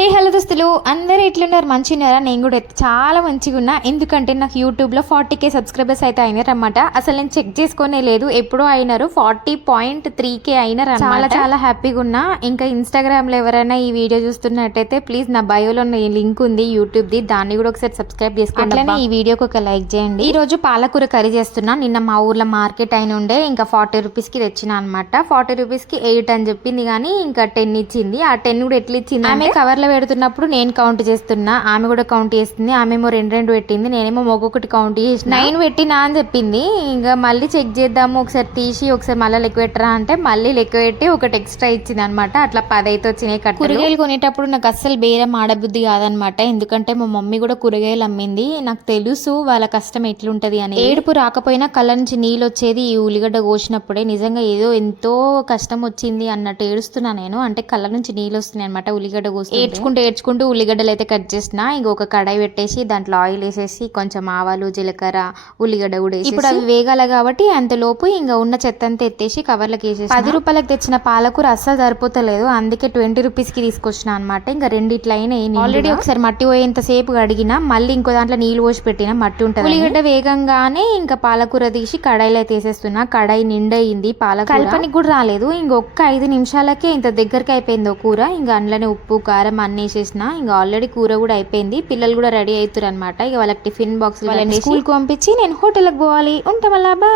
Hello దోస్తులు అందరూ ఎట్లున్నారు? మంచిగా ఉన్నారా? నేను కూడా చాలా మంచిగా ఉన్నా. ఎందుకంటే నాకు యూట్యూబ్లో 40K సబ్స్క్రైబర్స్ అయితే అయినారు అనమాట. అసలు నేను చెక్ చేసుకునే లేదు, ఎప్పుడో అయినారు. 40.3K అయినారు అనమాట. చాలా హ్యాపీగా ఉన్నా. ఇంకా ఇన్స్టాగ్రామ్లో ఎవరైనా ఈ వీడియో చూస్తున్నట్టయితే ప్లీజ్ నా బయోలో ఉన్న లింక్ ఉంది యూట్యూబ్ది, దాన్ని కూడా ఒకసారి సబ్స్క్రైబ్ చేసుకోండి. అట్లనే ఈ వీడియోకి ఒక లైక్ చేయండి. ఈ రోజు పాలకూర కర్రీ చేస్తున్నా. నిన్న మా ఊర్లో మార్కెట్ అయిన ఉండే, ఇంకా 40 రూపీస్కి తెచ్చిన అనమాట. 40 రూపీస్కి 8 అని చెప్పింది, కానీ ఇంకా 10 ఇచ్చింది. ఆ 10 కూడా ఎట్లా ఇచ్చింది, ఆమె కవర్లో పెడుతున్నప్పుడు నేను కౌంట్ చేస్తున్నా, ఆమె కూడా కౌంట్ చేస్తుంది. ఆమెమో 2 పెట్టింది, నేనేమో ఒక్కొక్కటి కౌంట్ చేసి 9 పెట్టినా అని చెప్పింది. ఇంకా మళ్ళీ చెక్ చేద్దాము, ఒకసారి తీసి ఒకసారి మళ్ళీ లెక్క పెట్టరా అంటే మళ్ళీ లెక్క పెట్టి ఒకటి ఎక్స్ట్రా ఇచ్చింది అనమాట. అట్లా 10 అయితే వచ్చినాయి. కూరగాయలు కొనేటప్పుడు నాకు అస్సలు బేరం ఆడబుద్ధి కాదనమాట. ఎందుకంటే మా మమ్మీ కూడా కూరగాయలు అమ్మింది, నాకు తెలుసు వాళ్ళ కష్టం ఎట్లుంటది అని. ఏడుపు రాకపోయినా కళ్ళ నుంచి నీళ్ళు వచ్చేది ఈ ఉల్లిగడ్డ కోసినప్పుడే. నిజంగా ఏదో ఎంతో కష్టం వచ్చింది అన్నట్టు ఏడుస్తున్నా నేను, అంటే కళ్ళ నుంచి నీళ్ళు వస్తున్నాయి అనమాట ఉల్లిగడ్డ కోసి. ఏడ్చుకుంటూ ఉల్లిగడ్డలు అయితే కట్ చేసిన. ఇంకొక కడాయి పెట్టేసి దాంట్లో ఆయిల్ వేసేసి కొంచెం ఆవాలు, జీలకర్ర, ఉల్లిగడ్డ కూడా వేసి ఇప్పుడు అవి వేగాల కాబట్టి అంతలోపు ఇంకా ఉన్న చెత్త అంతా ఎత్తేసి కవర్లకు వేసేసి 10 రూపాయలకు తెచ్చిన పాలకూర అస్సలు సరిపోతలేదు, అందుకే 20 రూపీస్కి తీసుకొచ్చిన అనమాట. ఇంకా రెండిట్ల అయినాయి. ఆల్రెడీ ఒకసారి మట్టి పోయేంత సేపు అడిగిన, మళ్ళీ ఇంకో దాంట్లో నీళ్ళు పోసి పెట్టిన, మట్టి ఉంటుంది. ఉల్లిగడ్డ వేగంగానే ఇంకా పాలకూర తీసి కడాయిలో అయితే వేసేస్తున్నా. కడాయి నిండయింది, పాలకూర కలపనికి కూడా రాలేదు. ఇంకొక 5 నిమిషాలకే ఇంత దగ్గరికి అయిపోయిందో కూర. ఇంకా అందులోనే ఉప్పు కారం అన్ని వేసేసిన. ఇంకా ఆల్రెడీ కూర కూడా అయిపోయింది. పిల్లలు కూడా రెడీ అవుతారు అనమాట. ఇక వాళ్ళకి టిఫిన్ బాక్స్ స్కూల్కి పంపించి నేను హోటల్కి పోవాలి. ఉంటాం అలా.